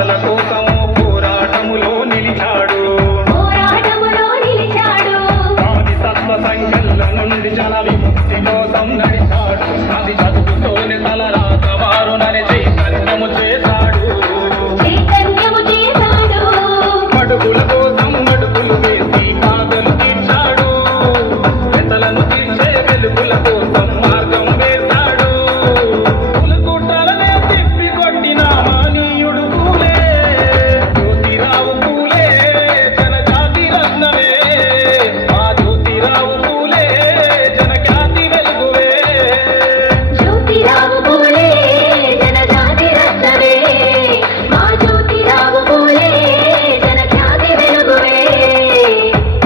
హక్కుల కోసం పోరాటములో నిలిచాడు. ఆది సత్వ సంఖ్యల నుండి జన విముక్తి కోసం నడిచాడు. అది చదువుతోనే తలరాత మారునని చైతన్యము చేశాడు. అడుగుల కోసం అడుగులు వేసి బాధలు తీర్చాడు. పెద్దలను తీర్చే వెలుగుల కోసం మార్గం వేశాడు. పులకుట్రలనే తిప్పి కొట్టిన మానీయుడు పూలే. జ్యోతిరావు పూలే జనజాతి రత్నమే. మా జ్యోతిరావు పూలే జనఖ్యాతి వెలుగువే. జ్యోతిరావు పూలే జనజాతి రత్నమే. మా జ్యోతిరావు పూలే జనఖ్యాతి వెలుగువే.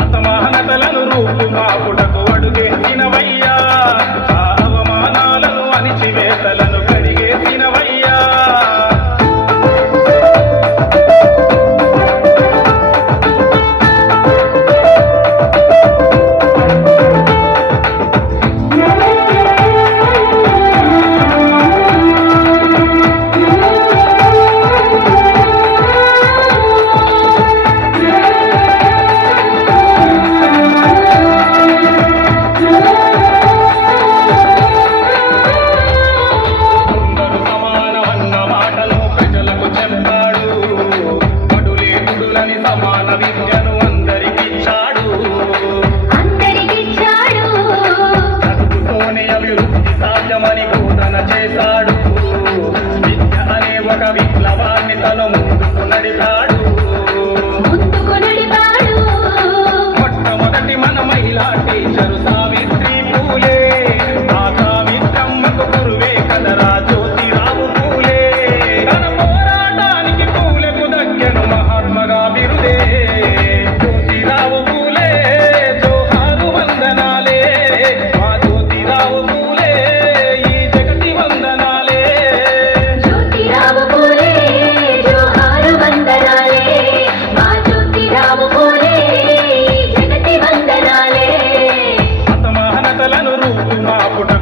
అసమానతలను రూపుమాపుటకు అడుగేసినవయ్యా. ఆ అవమానాలను అణిచివేతలను కడిగేసినవయ్యా. అందరూ సమానమన్న మాటను ప్రజలకు చెప్పాడు. పడులేటులని సమాన విద్యను అందరికిచ్చాడు. అందరికిచ్చాడు. చదువుతోనే అభివృద్ధి సాధ్యమని బోధన చేశాడు. విద్య అనే ఒక విప్లవాన్ని తను ముందుకు నడిపాడు. ముందుకు నడిపాడు. మొట్టమొదటి మన మహిళా టీచరు సావిత్రి పూలే. ఆ సావిత్రమ్మకు గురువే కదరా జ్యోతిరావు పూలే. తన పోరాటానికి పూలకు దక్కెను మహాత్మగా బిరుదే. జ్యోతిరావు పూలే జోహారు వందనాలే. మా జ్యోతిరావు పూలే ఈ జగతి వందనాలే. జ్యోతిరావు పూలే జోహారు వందనాలే. మా జ్యోతిరావు పూలే జగతి వందనాలే. అసమానతలను రూపుమాపుట